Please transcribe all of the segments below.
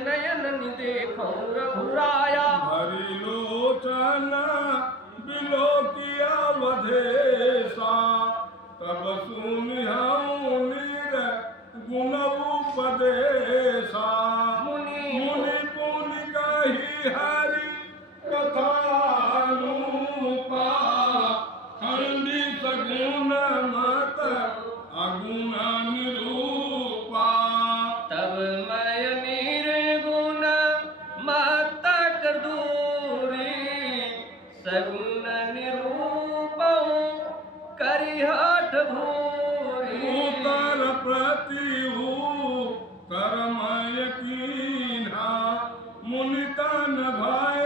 नयन देखो रघुराया। हरि लोचन बिलो किया वधेसा, तब सुनिहु नीर गुण उपदेशा। मुनि मुनि पुनि कही हरि कथा अनुपा, खंडित गुण मत अगुण निरूपा। तब मैं निर्गुण मत कर दूरी, सगुण निरूप करिहठ भूरी। उतर प्रतिहु करमय कीन्हा, मुनि तन भय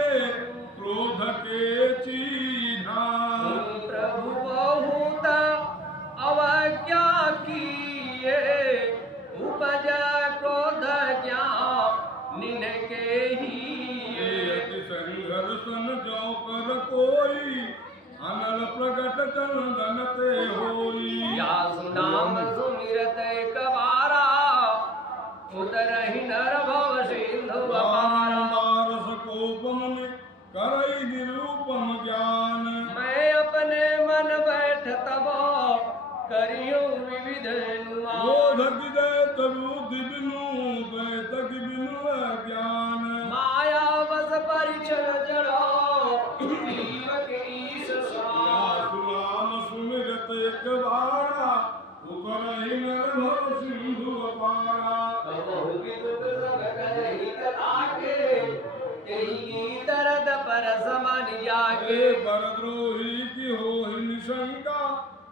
क्रोध के चीन्हा। प्रभु बहुत अवज्ञा किए, उपजा क्रोध ज्ञान के ही। अति संघर्षण जो कर कोई, अनल प्रगट चंदन ते होई। या सुनाम सुमिरत एक बारा, उतरहि नर भव सिंधु अपारा। बारस कोपम में करई निरूपम ज्ञान, मैं अपने मन बैठ तब करियो विविध बोध अनुमान। विदत बुद्धि बिनु द्वैतक बिनु ज्ञान। माया बस परिचर जड़ो, जीव के ईश समान। सुनाम सुमिरत एक बारा, उतरहि नर भव सिंधु अपारा। बहु विदुर सब करहि कथा के, तेहि की दर्द पर समान जाके। परद्रोही की होहि निशंका,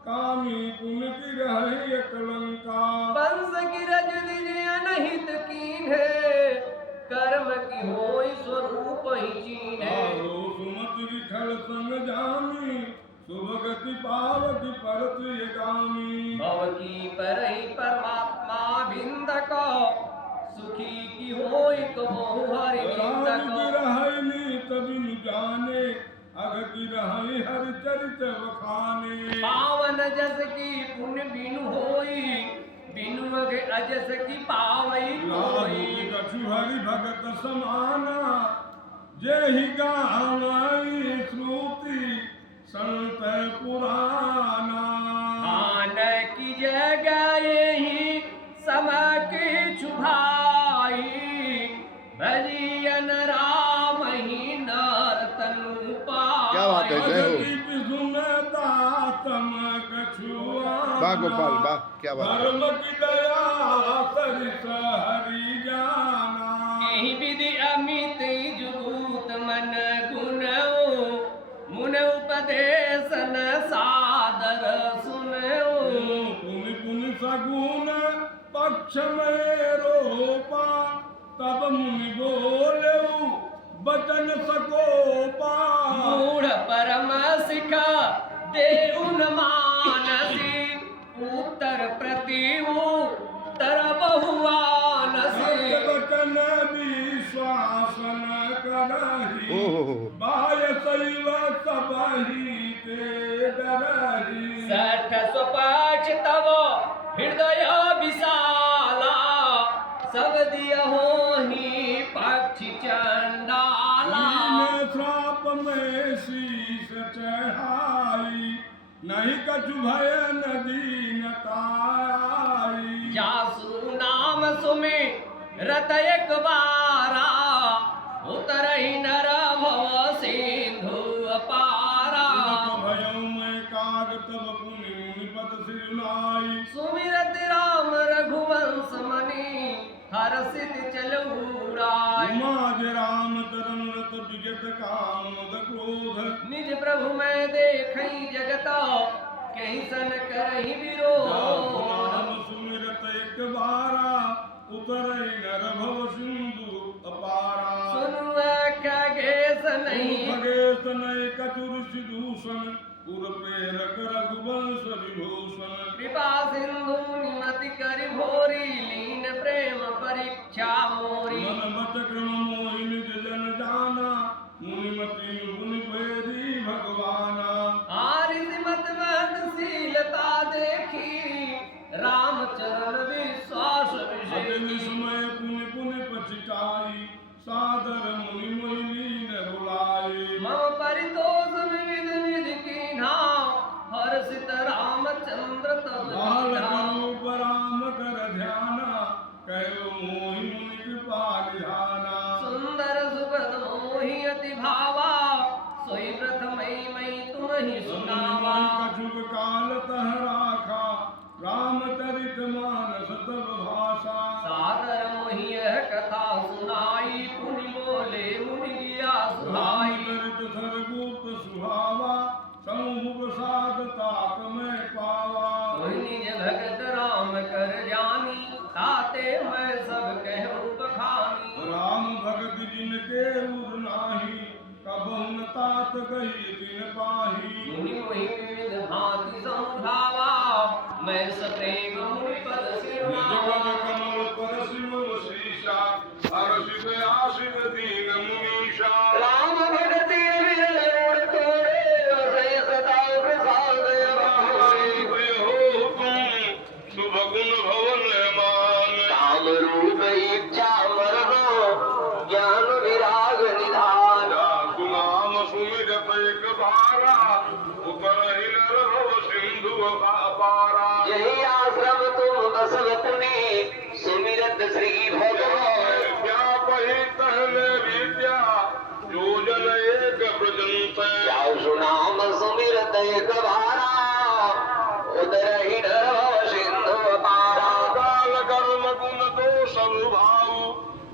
कामी पुन की रहि कलंका। वंश की रज दिजय अनहित कीन्हे, कर्म की होई स्वरूप ही चीन्हे। आहो सुमति विखल संग जामी, शुभ गति पावति परत ये गामी। भव की परहि परमात्मा बिंदक, सुखी की होई कबहु हरि राम निंदक। की रहै नीत बिनु जाने, अग की रहै हरि चरित बखाने। पावन जस की पुण्य बिनु होई, बिनु अग अजस की पावई लाभु कोई। कछु हरि भगत समाना, जेहि गावई श्रुति संत पुराना। आन की जगह ही समय की छुभाई, भजियन राम ही नर तनु पाई। क्या बात है, जय हो। अगति सुनता तम कछुआ, वाह गोपाल वाह, क्या बात है। धर्म की दया सरिस हरि जाना। एहि विधि अमित जुगूत मन गुणऊ, मुन उपदेशन सादर सुनऊ। पुनि पुनि सगुन पक्ष में रोपा, तब मुनि बोलेऊ बचन सकोपा। मूढ़ परम सिखा दे उन मानसी, उत्तर प्रति उत्तर बहुआनसी। बचन विश्वास न करही, ओहो। बाय शैव सबहि ते डरही। सठ सुपक्ष तब हृदय विशाला, सब दिया होहि पक्षी चंडाला। दीन श्राप में शीश चढ़ाई, नहीं कछु भय न दीनताई। जासु नाम सुमि रत एक बारा, उतरहि नर भव सिंधु अपारा। भयउ में काग तब पुनि मुनि पद सिरुनाई। सुमिरत राम रघुवंश मणि, हरषित चलऊ राय। उमाज राम चरण रत विगत काम मद क्रोध। निज प्रभु मैं देखई जगत, कहीं सन करहि विरोध। नाम सुमिरत एक बारा, उतरई नर भव सिंधु अपारा। सुनु खगेश नहीं, खगेश नय कचुर सिदूषण, पुर प्रेरक रघुवंश विभूषण। कृपा सिंधु निमति करि भोरी, लीन प्रेम परीक्षा मोरी। मन मत क्रम मोहि निज जन जाना, मुनिमति मुनि भेदी भगवाना। आरिस मत शीलता देखी, राम चरण विश्वास अति विषय। विष्णु मैं पुनि पुनि पछिताई सादर मुनि मोहिनी न बुलाई मम परितोष विविध विधि कीन्हा हर्षित रामचंद्र तब बाल दीन्हा। रूप राम कर ध्याना कहो मोहि मुनि कृपा निधाना सुंदर सुगत मोहि अति भावा सोई प्रथमई मई तुम ही सुनावा। कछुक काल तह राखा रामचरित मानस तब भाषा सादर मोहि यह कथा सुनाई पुनि बोले मुनि गिया सुहाई। रामचरित सरगुप्त सुहावा समूह प्रसाद ताक में पावा मोहि निज भगत राम कर जानी ताते मैं सब कहूँ बखानी। राम भगत जिनके उर नाही कबहु न तात गई तिन पाही मुनि मोहि विविध भांति समझावा मैं सप्रेम मुनि पद निज सिरनावा। पद कमल पर सिमरु शीशा हर्षित आशित दीन मुनीषा राम भगति विलोड़ तोड़े हृदय सदा प्रसादय बहाई। हो तुम शुभ गुण भवन मान काम रूप इच्छा मरनो ज्ञान विराग निधान। सुनाम सुमिरत एक बारा उतर हिलर भव सिंधु अपारा यही आश्रम तुम बसव पुनि सुमिरत श्री भगवान। व्यापहि तहले विद्या योजन एक प्रजंत जाओ सुनाम सुमिरत एक बारा उदर ही डर सिंधु अपारा। काल कर्म गुण दोष भाऊ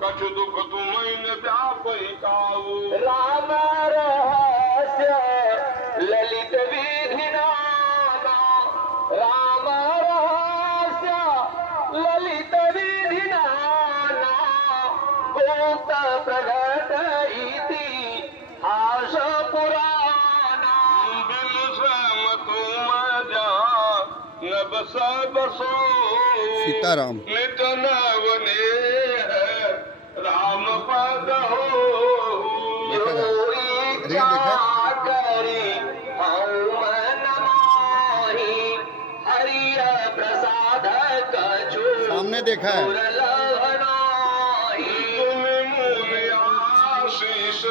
कछु दुख तुमैन व्यापहि काऊ राम रहस्य ललित विधि नाना। राम रहस्य ललित विधि नाना गुप्त प्रगट इति आश पुराना। बिन श्रम तुम जा न बस बसो सीताराम। नित नवने राम पद हो देखा था? रील देखा? करी हऊँ मन माही हरिय प्रसाद कछु सामने देखा है। दुर्लभनाही। तुम मुनि आशीष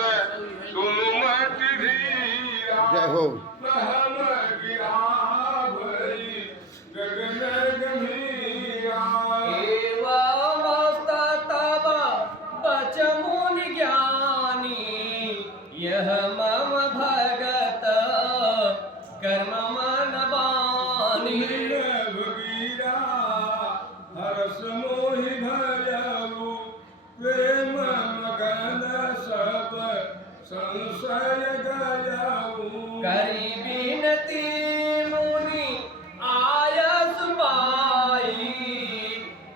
सुनु मति धीरा जय हो। रहम गिरा भई गगन गंभीरा एवमस्ततव बच मुनि ज्ञानी यह मम भगत कर्म मन बानी। भगीरा हरस मोहि भयऊ प्रेम मगन सब संशय गयऊ करी बिनती मुनि आयस पाई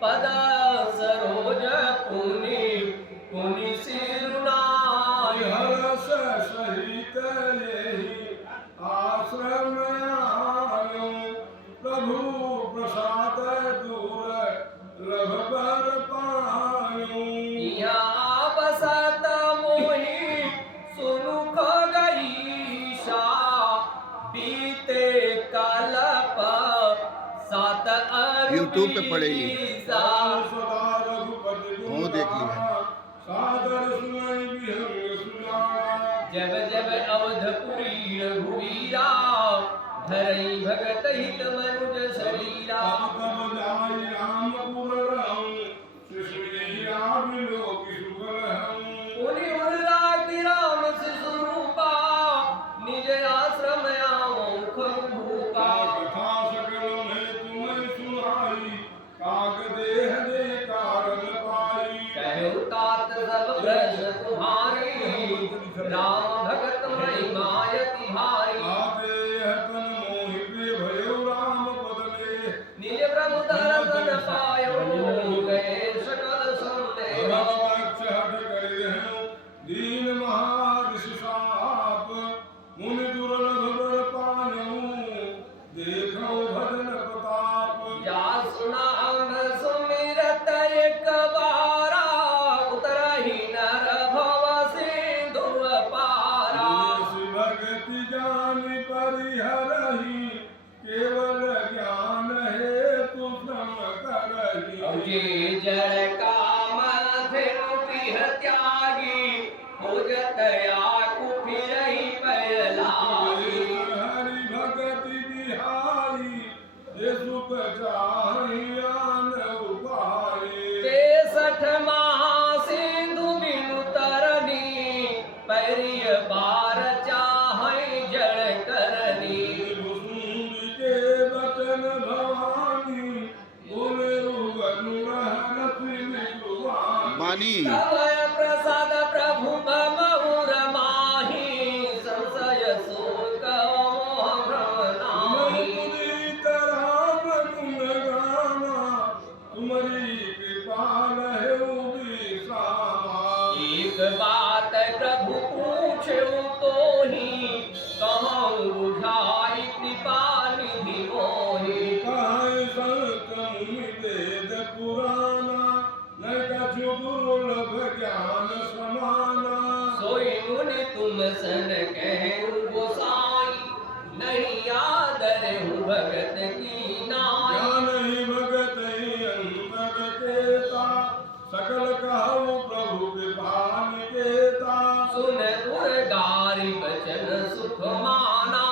पद सरोज पुनि पुनि सिरुनाई। हरस सहित यही आश्रम आयो प्रभु प्रसाद दूर लभ बर पायो यहाँ बसत मोहि सुनु खगईशा बीते कलप सात YouTube पे पड़ेगी। सदा रघुपति वो देख लिया। सादर सुनाई बिहंग सुनाया जब जब अवधपुरी रघुवीरा धरई भगत हित मनुज शरीरा। तब जाई रामपुर रहूं सुश्रीया बिलोक सुगल हूं पुनि उर राखि राम शिशु रूपा निज आश्रम आओ भूपा। कथा सकल में तुम्हें सुनाई काग देह दे कारण पाई कहु तात सब ब्रज तुम्हारी राम भगत महिमायति भारी। आते यह तन मोहि पे भयो राम पद में निज प्रभु दर्शन इह त्यागी खोजत आकु फिरहि पय लागी हरि भगति बिहारी ये सुख चाहि आन उपाय 63 महासिंधु बिनु तरनी परिय बार चाहै जड़ करनी भुसुंड के बचन भवानी बोले अनुरहन त्रिभुवानी मानी तवय प्रसाद प्रभु महुर माही संशय शोक मोह भ्रम नाही पुनीत राम गुण गाना तुम्हारी कृपा लहु विश्रामा एक बात प्रभु पूछो तो ही कहूँ बुझाई कृपा निधि मोहि कहाय संत मुनि वेद पुराना न कछु दुर्लभ ज्ञान समाना सोई मुनि तुम सन कहूँ गोसाई नहीं आदर हूँ भगत की नाई ज्ञान ही भगत ही अंतर केता सकल कहु प्रभु कृपा निकेता सुन दुर्गारी बचन सुख माना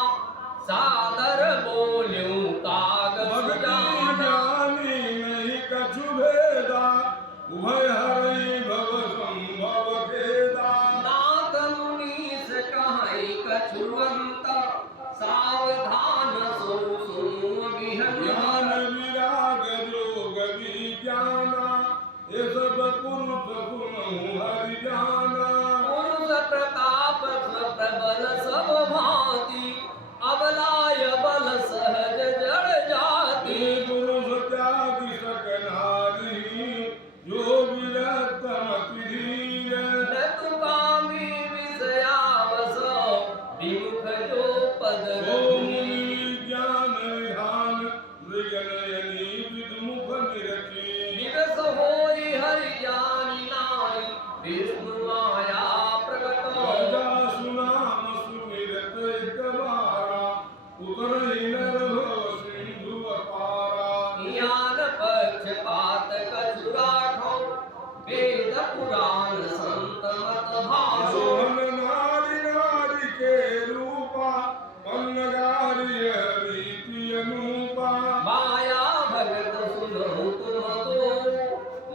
सादर बोल्यूं काग भक्ति सुजाना ज्ञानी नहीं कछु भेदा उभय हरि भव संभव खेदा नाथ मुनीस कहाई कछुअंत सावधान सो सुनु ज्ञान बिहन विराग योग विज्ञाना ये सब पुरुष सुनहु हरि जाना पुरुष प्रताप प्रबल सब भांति अबलाय बल सहज जड़ जाति ये पुरुष त्यागी सकनारी जो विरक्त मति धीर न तु कामी विषयावस विमुख जो पद ओम रघुनी ज्ञान ध्यान मृगनयनी विदमुख निरखी दिवस होई हरि ज्ञानी नारी विष्णु माया प्रकट राजा सुनाम सुमिरत एक बारा उतरहि नर भव सिंधु अपारा ज्ञान पक्षपात कछु राखो वेद पुराण संत मत भाषो सोहन नारी नारी के रूपा पन्नगारी रीति अनुपा माया भगत सुनो तुम को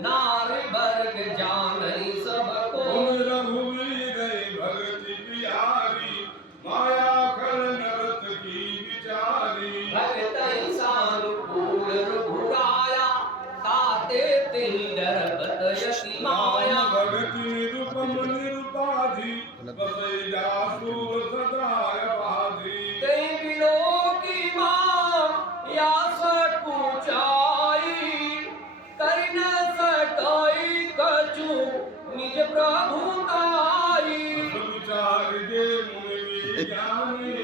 नारी वर्ग जानई सबको उन रघुवीर भगति बिहारी माया खल नरत की विचारी भगत सानुकूल रघुराया ताते तिहि डरबत यति माया भगति निरुपम निरुपाधि बसई जासुर सदाय बाधी कई बिलो की मां या सकुचाई कर न सकाई कछु निज प्रभु ताई विचार दे मुनि ज्ञानी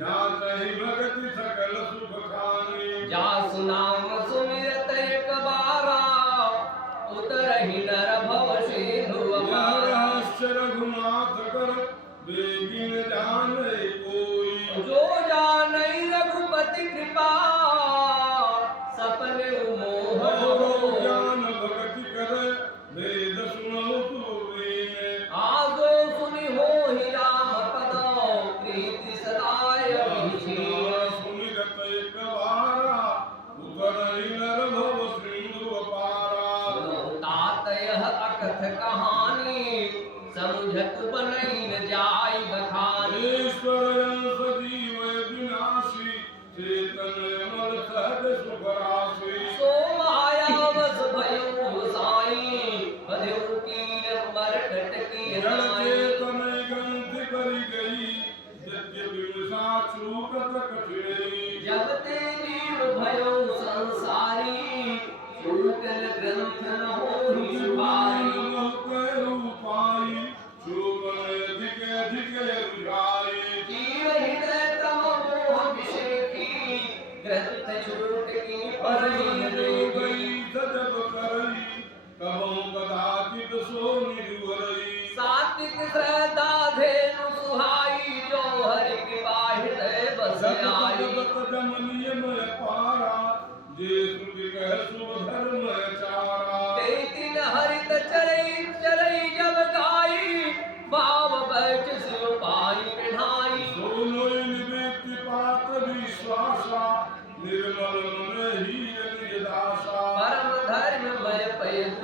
जातहि भगति सकल सुख खानी जासु नाम सुमिरत एक बारा उतरहि नर भव सिंधु अपार रहस्य रघुनाथ कर बेगिन जाने कोई जो जानई रघुपति कृपा सपने मोह और डोर। ज्ञान भगति कर वेद सुनो सुवीन आगो सुनि हो ही राम पदो प्रीति सदाय अभिषेक सुमिरत एक बारा उतरहि नर भव सिंधु अपारा सुनो तात यह अकथ कहानी समझत बनई न जाय बखानी ईश्वर अंश जीव विनाशी चेतन अमर सहज सुख राशि सो माया बस भयो साई बधेउ कीर मरकट की जड़ नाई चेतन गंध करी गई यद्यपि साक्षुक कठिन जब ते जीव भयो संसारी शूकल ग्रंथ न होहि सुभारी रूपाई शोभन अधिक अधिक रुझाई जीव हृदय तम मोह विषेखी ग्रंथ छूट की परही न देखी सजब करई कबहु कदाचित सो निरुवरई सात्विक श्रद्धा धेनु सुहाई जो हरि कृपा हृदय बस आई जगत जमनीय मय पारा जे श्रुति कह शुभ धर्म चारा ते तिन हरित चरई चरई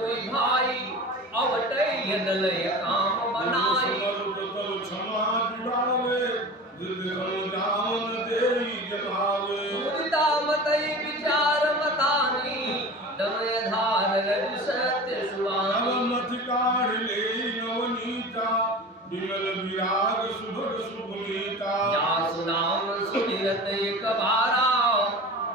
दुई भाई अवटैयन लय काम बनाई तब क्षमा जुड़ावे जिद समझावन देई जनावे मुदिता मतई विचार मतानी दमय धार रज सत्य सुवानी नवमति काढ़ ले नवनीता विमल विराग सुभग सुपुनीता या सुनाम सुनिरत एक बारा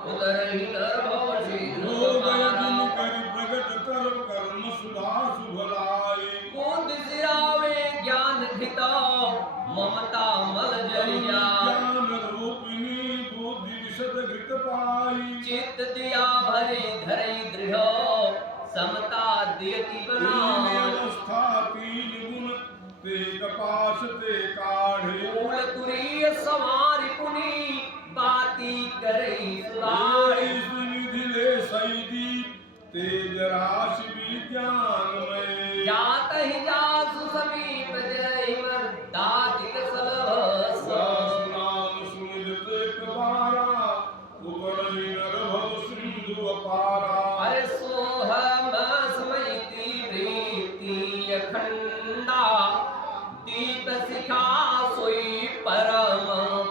उदरहि नर भव योग यज्ञ शीघ्र कर प्रगट कर कर्म सुधा सुभलाई बुद्धि सिरावे ज्ञान घिता ममता मल जरिया ज्ञान रूपिणी बुद्धि विशद घृत पाई चित्त दिया भरे धरे दृढ़ समता दियति तीन बनाई अवस्था तीन गुण ते कपाश ते काढ़े मूल तुरीय सवारि पुनी बाती करई सुधाई निधि ले सैदी तेज राशि विज्ञान में जात ही जासु समीप जय मन दातिक सलभ नाम सुनित एक बारा उपरहि नर भव सिंधु अपारा अरे सोहम स्मृति प्रीति अखंडा दीप शिखा सोई परम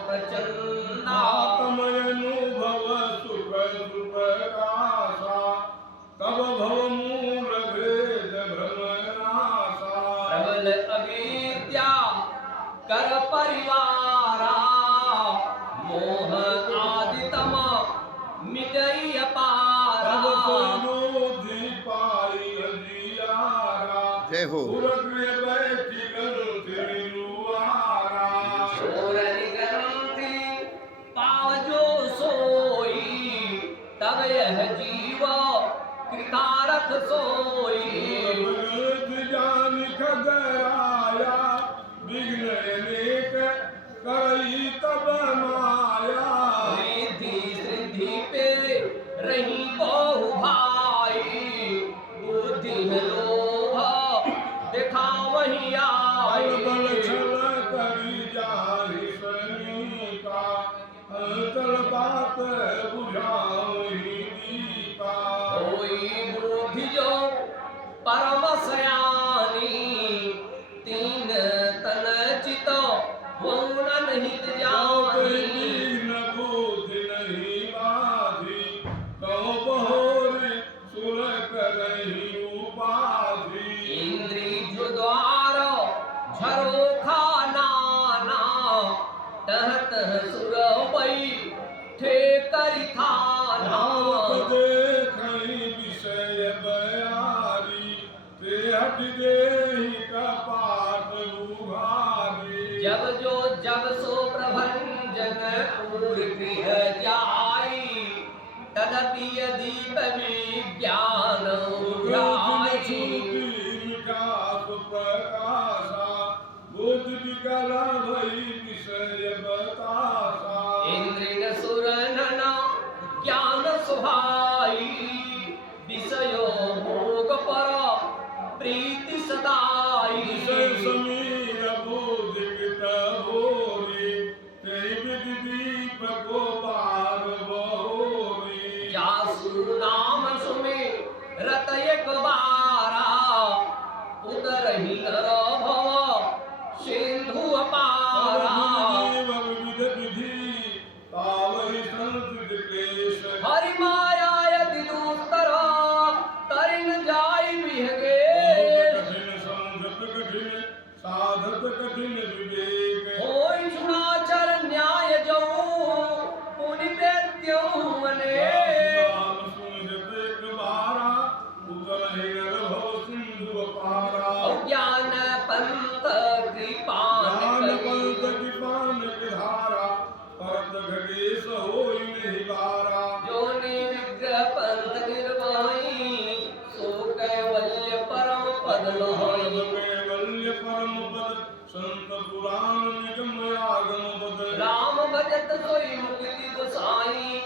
प्रचंडा आत्मय अनुभव सुख सुप्रकाशा तब भव मूल भेद भ्रम नाशा प्रबल अविद्या कर परिवारा मोह आदि तम मिटई तब अपारा कोई पाई अजियारा जय हो उरग्र बैठी गनु तिरुआरा शोर निग्रंथि पाव जो सोई तब यह जीव कृतारथ सोई जान खगराया विघ्न अनेक करई तब माया रिद्धि सिद्धि पे रही बहु भाई बुद्धि लोभ देखा वही बल बल आई छल करी जाहि सनीका अंतर बात बुझाई दीपा कोई बुद्धि जो परम सयानी तीन तन चित मौन नहीं जानी विघ्न बुद्धि नहीं बाधी कहो बहोर सुर करही उपाधि इंद्री जो द्वार झरोखा नाना तह तह सुर पई ठे करि थाना भावक देखहि विषय बयारी ते हट देहि कपाट उघारी जब जो जब सो प्रभंजन और गृह जाई तदपि दीप विज्ञान उजाई बुद्ध विकला भई विषय बतासा इंद्रिय सुरनन ज्ञान सुहाई विषयो भोग पर प्रीति सदाई विषय समीर बोध कृत भोरी ते विधि दीप को पार बहोरी जासु नाम सुमे रत एक बारा उतरहि नर भव सिंधु अपारा हरि माया यदि दूतर तरिन जाई बिहगे होई चुनाचर न्याय जऊ पुनि प्रेत्यो मने ज्ञान पंथ कृपान जोनि विग्रह पंथ निर्वाही सो कैवल्य परम पद लोई परम पद संत पुराण निगम आगम पद राम भजत सोई मुक्ति गोसाई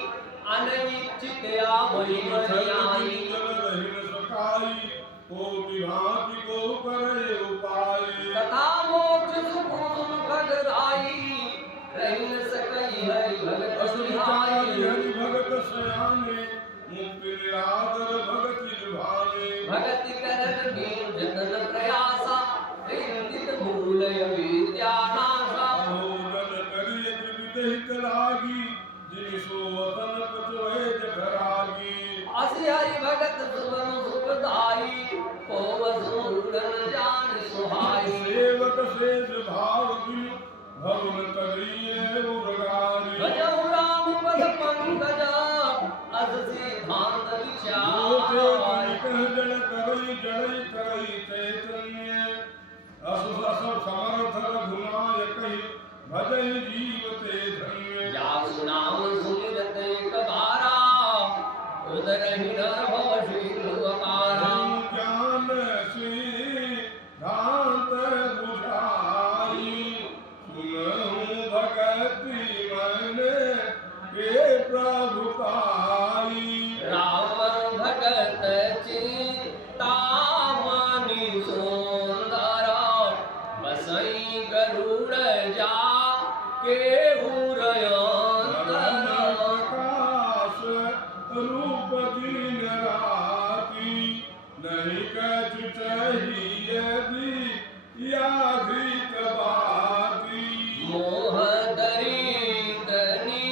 अनैच्छित आवई मरियाई तथा मोक्ष सुख सुख राई रही न सकई हरि भगत सुहाई हरि भगत सयाने मुक्ति निरादर भगति भाने भगति करन दीन जतन प्रयासा इंदित मूलय विद्या नाशा भोजन करिय त्रिविध हित लागी जिन सो वतन पचवे जठरागी असि हरि भगत सुमन सुखदाई को वसूड़न जान सुहाई सेवक शेष भाव दिल भवन करिए उरगारी भजऊ राम पद पंकज अस सिद्धांत जोते विचार कह जड़ करई जड़ई करई चैतन्य असु असु समर्थ रघुनायक भजई जीवते धन्य या सुनाम सुमिरत एक बारा उदर ही नर भव शील अपारा ज्ञान श्री धांत बुझाई सुनहु भगति मन के प्रभुताई राम भगत चिंता मनि सुंदर बसई गरुड़ जा के नरन प्रकाश रूप दिन राती नहीं कछु चाहिए दी या घृत बाती मोह दरिद्रनी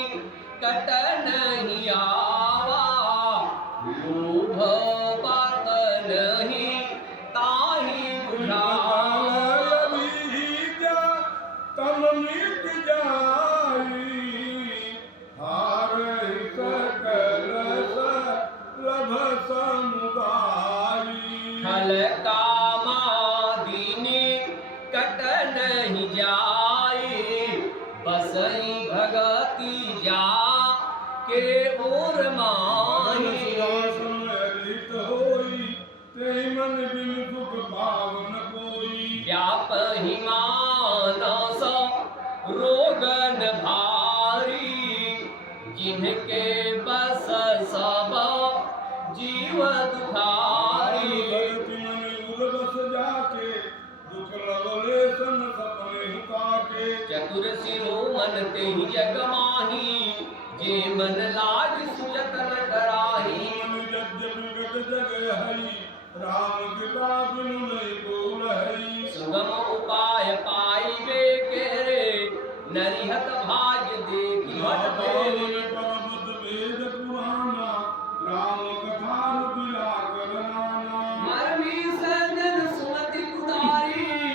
कट नहीं आवा लोभ बात नहीं ताहि बुझावा तम मिट जाई हार सकल लभ समुदाई खल कामादीनी कट नहीं जाई बसई भगति जा के ओर माही समरित होई ते मन बिन सुख पावन कोई व्याप ही मानस रोगन भारी जिनके बस सब जीव दुखारी भगति मन उर बस जाके दुख लवले सन सपने हुकाके चतुर सिरो मन ते ही जग माही जे मन लाज सुजतन कराही मन यद्यपि गत जग हई राम कृपा बिनु नहीं बोल हई सुगम उपाय पाइबे के रे नरिहत भाग्य देखी हट पावन परमत वेद पुराना राम कथा रुपिला करनाना मरमी सजन सुमति कुदारी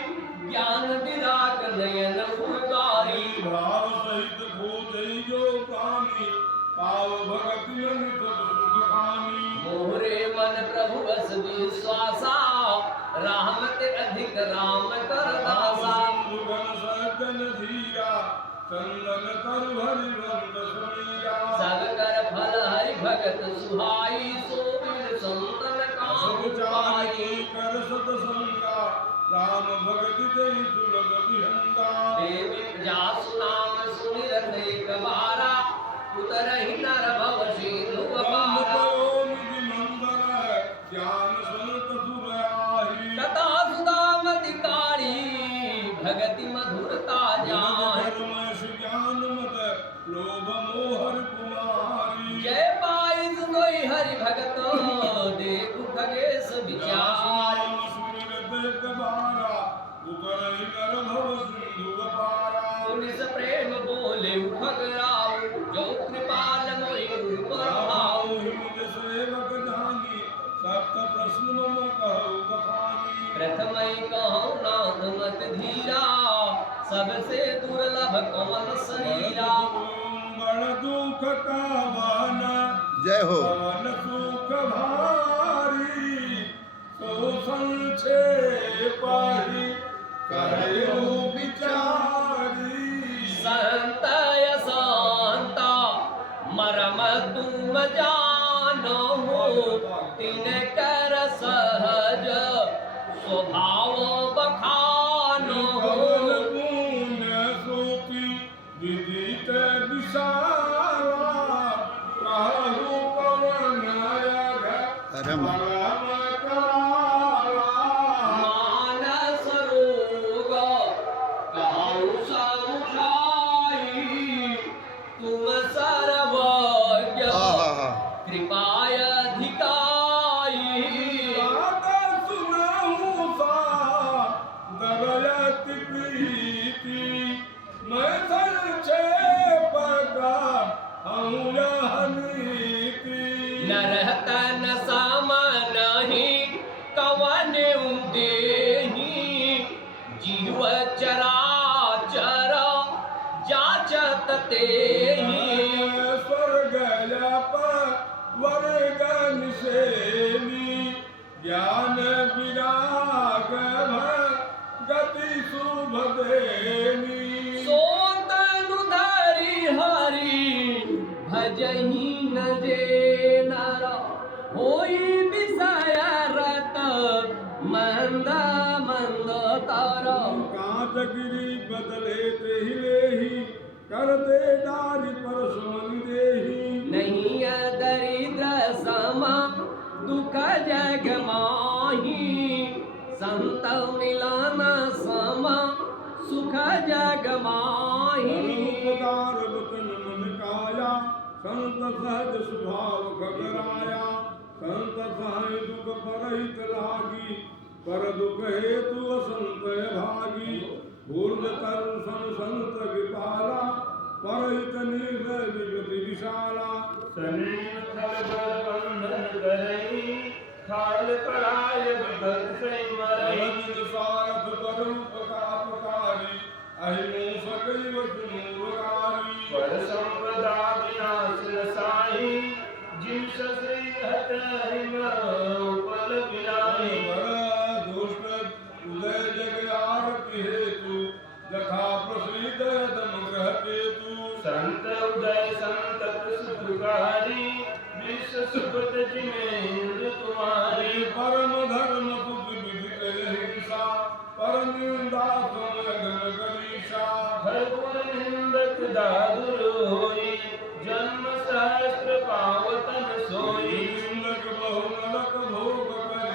ज्ञान विराग नयन उगारी भाव सहित खोजै जो प्राणी पाव भगति अनित सुख खानी मोरे मन प्रभु बस विश्वासा राम ते अधिक राम कर दासा सुगन सज्जन धीरा चंदन तरु हरि रंग सुनिया सब कर फल हरि भगत सुहाई सोबिन संतन काम सब पाई चाहि कर सतसंगा राम भगति दई सुलभ विहंगा देवी जासु नाम सुनिरत एक बारा उतर ही नर भव शील ब्रह्म अपारा करो निधि मंदर ज्ञान संत सुर आहि कथा सुदाम अधिकारी भगति मधुरता जान धर्म ज्ञान मत लोभ मोहर कुमारी जय पाई सुनोई हरि भगत देखु खगेश विचार राम सुमिरत कबारा उतरहि कर भव सिंधु अपारा पुलिस प्रेम बोले उठगराओ जो कृपाल मोहि ऊपर भाव हिमुज सेवक जानी सप्त प्रश्न मम कहु बखानी प्रथमई कहूँ नाथ मत धीरा सबसे दुर्लभ कमल शरीरा बड़ दुख कावाना जय हो पवन सुख भारी सो संक्षेप ही कहो विचारी संतय शांता मरम तुम जानो हो तिन कर सहज स्वभाव बखानो कवन पुण्य सूति विदित विशाला कहु कवन अघ परम परम कराला मानस रोग कहु समुझाई तुम सर्वज्ञ आहा कृपाय अधिकाई देहि जीव चराचर जाचत तेहि स्वर्ग जप वर्ग निषेमी ज्ञान विराग गति शुभ देमी सोतनु धरि हरि भजहि न जे नर होई विषय रत मंद मंद तर कांचगिरी बदले ते ही करते दारि पर सुमन देही नहीं दरिद्र सम दुख जग माही संत मिलन सम सुख जग माही उपकार वचन मन काया संत सहज स्वभाव खगराया संत सहाय दुख परहित लागी पर दुख हेतु असंत भागी भूल तर संत कृपाला परहित निर्भय विगति विशाला सनील थल बंधन करई खाल कराय विगत से मरई अलग सारथ तरूप का पुकारी अहिमो सकैव सुनूरकारी पर संपदा विनाश साई जिन श्री हत हिम उपल बिलाई दुष्ट उदय जग आरति हेतु जखा प्रसिद्ध दम ग्रह केतु संत उदय संतत सुखकारी विश्व सुखद जिमेंद्र तुम्हारी परम धर्म बुद्धि विदित हिंसा परम निंदा समयगन गरीषा हरपुर निंदक दादुर होई जन्म सहस्त्र पावतन सोई निंदक बहु नरक भोग करी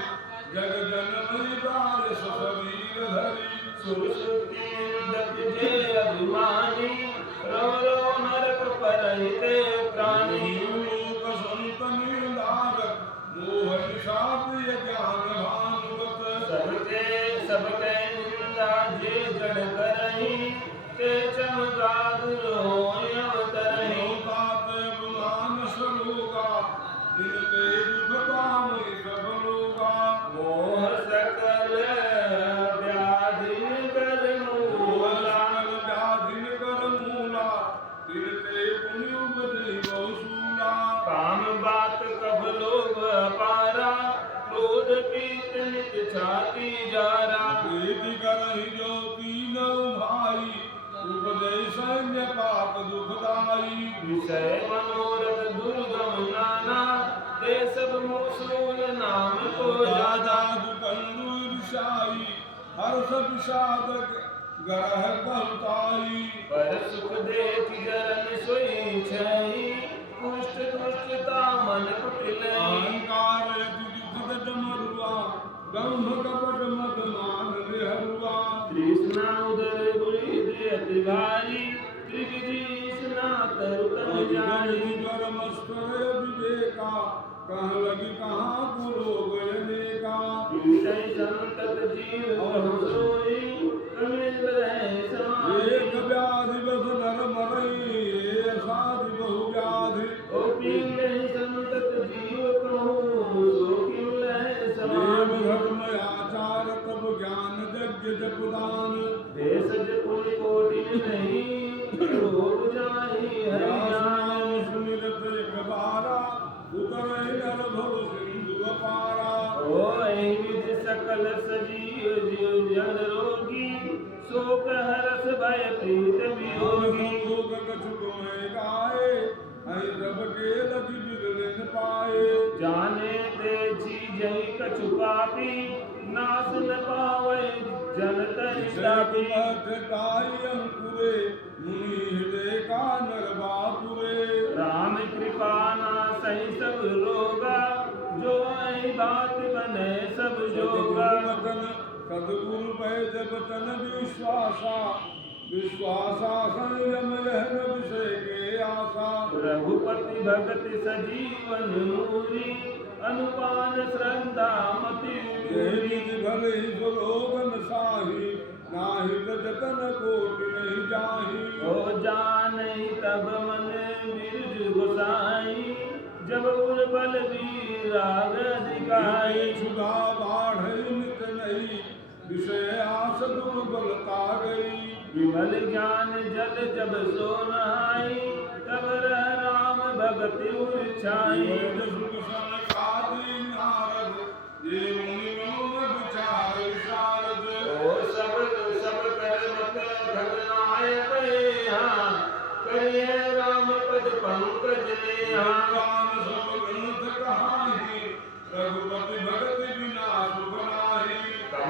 जग जनमि प्राय सशरीर धरी सुरसुति निंदक जे अभिमानी रो रो नरक परहिते प्राणी लोक संत निंदारक मोह निषाद ज्ञान भानुवत सबके निंदा जे जड़ करही ते चमगादुर होय अवतरही तात गुमान स्वरूगा जिनके दुख पामि सब लोगा मोह सकल व्याधि कर मूला सकल व्याधि कर मूला तिनते पुण्य उपजि बहुसूला काम बात कब लोग अपारा क्रोध पीत नित छाती जारा प्रीति करहि जो तीनों भाई उपदेश सैन्य पाप दुखदाई विषय मनोरथ दुर्गम नाना ते सब मूसूल नाम को राजा जादा दुकंदु ऋषाई हर्ष विषाद गरह बहुताई पर सुख देख जरन सोई छई कुष्ठ दुष्टता मन कुटिल अहंकार दुख डमरुआ ब्रह्म कपट मद मान निहरुआ तृष्णा उदर बुरी अति भारी त्रिविधीष्णा तरुतन जारी ज्वर मस्कर विवेका कहाँ लगी कहाँ गुरु गयने का विषय संतत जीव बहु सोई कमिल रहे समाई एक व्याधि बस नर मरई साधि बहु व्याधि ओ पीले संतत जीव कहूँ सो किम रहे देव समाई धर्म आचार तब ज्ञान यज्ञ जपदान देशज पुण्य कोटि नहीं रोग जाहि हरियाणा नाम सुनिरत एक बारा उतर नर भव सिंधु अपारा ओ विधि सकल सजीव जीव जन रोगी शोक हरस भय प्रीत वियोगी लोग कछुक में गाए हरि रब के लगी बिगड़न पाए जाने ते जय कछु पापी नाश न पावे जन तरितापी गाय अंकुरे मुनि हृदय का नर बापुरे राम कृपा ना सही सब रोगा जो ऐ बात बने सब जोगा वचन सदगुरु पै वचन विश्वासा विश्वासा संयम रहन विषय के आशा रघुपति भगत सजीवन मूरी अनुपान श्रद्धा मति यही भले ही सुलोगन साही नाही जतन कोटि नहीं जाही हो जाने तब मन बिरज गोसाई जब उर बल वीर राग दिखाई सुधा बाढ़ नित विषय आस दुर्बलता गई। विमल ज्ञान जल जब सो नहाई, तब रह राम भगति उर्छाई। वेद सुन सनकादि नारद, ये मुनि लोग विचार विशारद। ओ सब कर मत खगनायक यहाँ, करिए राम पद पंकज नेहा। भगवान सब ग्रंथ कहानी, रघुपति भगति